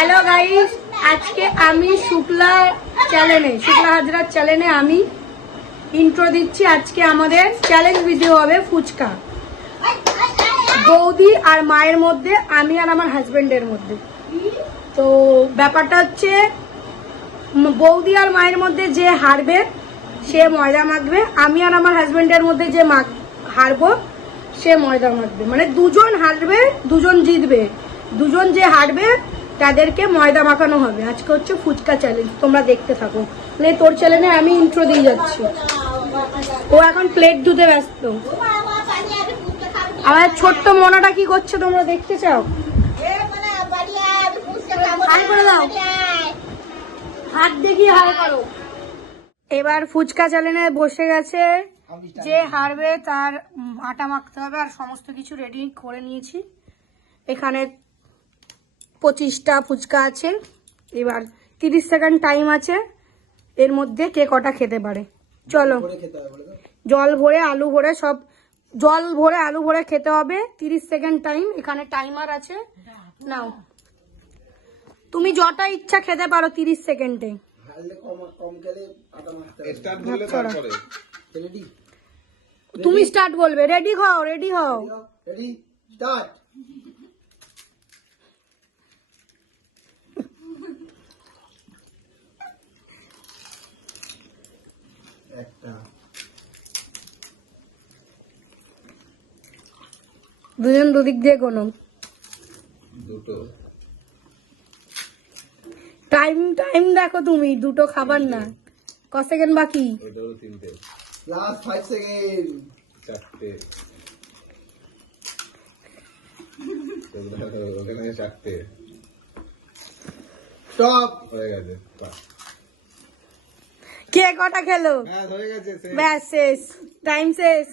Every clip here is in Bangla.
হ্যালো গাইস, আজকে আমি শুক্লা হাজরার চ্যানেলে আমি ইন্ট্রো দিচ্ছি। আজকে আমাদের চ্যালেঞ্জ ভিডিও হবে ফুচকা। বৌদি আর মায়ের মধ্যে, আমি আর আমার হাজবেন্ডের মধ্যে। তো ব্যাপারটা হচ্ছে বৌদি আর মায়ের মধ্যে যে হারবে সে ময়দা মাখবে, আমি আর আমার হাজবেন্ডের মধ্যে যে হারবো সে ময়দা মাখবে। মানে দুজন হারবে, দুজন জিতবে, দুজন যে হারবে তাদেরকে ময়দা মাখানো হবে। আজকে হচ্ছে ফুচকা চ্যালেঞ্জ, তোমরা দেখতে থাকো। তোর চ্যানেলে আমি ইন্ট্রো দিয়ে যাচ্ছি। ও এখন প্লেট ধুতে ব্যস্ত। আমার ছোট্ট মনাটা কি করছে তোমরা দেখতে চাও? হাই করে দাও, হাত দেখি হাই করো। এবার ফুচকা চ্যালেঞ্জে বসে গেছে। যে হারবে তার আটা মাখতে হবে, আর সমস্ত কিছু রেডি করে নিয়েছি। এখানে 25টা ফুচকা আছে। এবার 30 সেকেন্ড টাইম আছে, এর মধ্যে কে কটা খেতে পারে। চলো, জল ভরে আলু ভরে সব, জল ভরে আলু ভরে খেতে হবে। 30 সেকেন্ড টাইম, এখানে টাইমার আছে। নাও, তুমি যটা ইচ্ছা খেতে পারো 30 সেকেন্ডে। তুমি স্টার্ট বলবে। রেডি হও, রেডি হও। Ready start. একটা, দুজন দুদিক দিয়ে কোনো দুটো। টাইম দেখো তুমি, দুটো খাবার না। ক সেকেন্ড বাকি? এটাও তিনটে। Last 5 second. চারটে। ওখানে চারটে। স্টপ। হয়ে গেছে। কে কটা খেলো? হ্যাঁ, হয়ে গেছে। ব্যাস, শেষ। টাইম শেষ।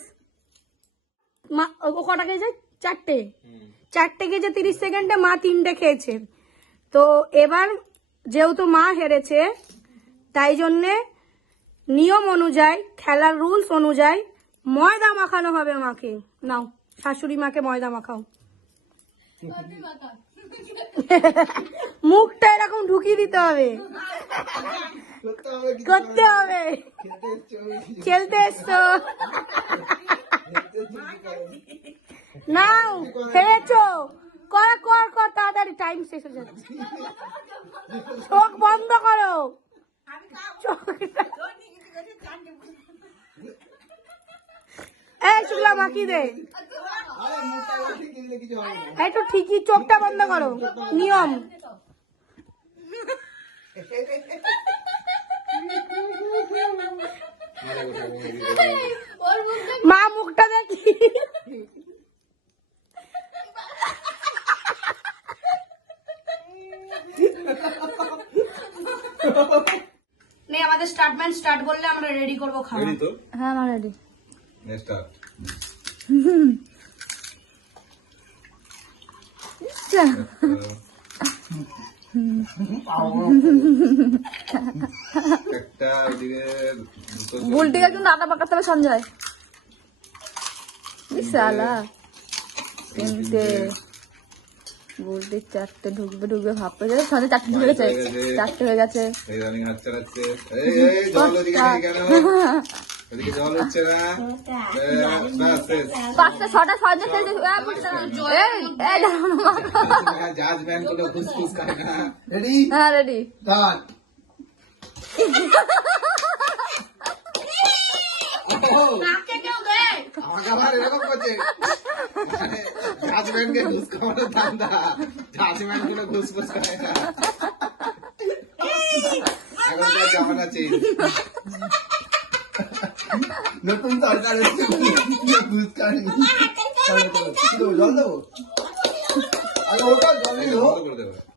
মা ও কটা খেয়েছে? চারটে। চারটে খেয়েছে 30 সেকেন্ডে, মা 3টে খেয়েছে। তো এবার যেহেতু মা হেরেছে, তাই জন্যে নিয়ম অনুযায়ী, খেলার রুলস অনুযায়ী ময়দা মাখানো হবে মাকে। নাও, শাশুড়ি মাকে ময়দা মাখাও। মুখটা এরকম ঢুকিয়ে দিতে হবে, করতে হবে। খেলতে এসছো, নাও খেয়েছো, কর কর কর, তাড়াতাড়ি টাইম শেষ হয়ে যাচ্ছে। চোখ বন্ধ করো। এই শুক্লা মাখি দে। এই তো ঠিকই, চোখটা বন্ধ করো, নিয়ম। মা মুখটা দেখি। নে, আমাদের স্টার্টম্যান স্টার্ট বললে আমরা রেডি করবো খাওয়া। রেডি তো? হ্যাঁ, আমরা রেডি। স্টার্ট। একটা ওদিকে বুলটিকে কিন্তু আটা পাকাতে হবে সঞ্জয়। বিশালা তিনটে বুলটি, চারটে ঢুকবে ভাবতে যাবে। সঞ্জয় 4টে ঢুকে গেছে, 4টে হয়ে গেছে। এই রানিং হাত চালাচ্ছে। এই জল ওদিকে নেই কেন? ওদিকে জল হচ্ছে না। বাস শেষ। 5টা 6টা সঞ্জয় খেলছে। জাজমেন্ট গুলো খুসখুস করে না। রেডি? হ্যাঁ, রেডি। স্টার্ট। আমাকে আবার এরকম করছে। জাজমেন্টকে ঘুষ খাওয়ানোর ধান্দা। জাজমেন্ট গুলো খুসখুস করে না। এখনকার জামানা চেঞ্জ। নতুন সরকার এসেছে, ঘুষ খাওয়ানি। জল দেবো? আরে ওটা জল দেবো।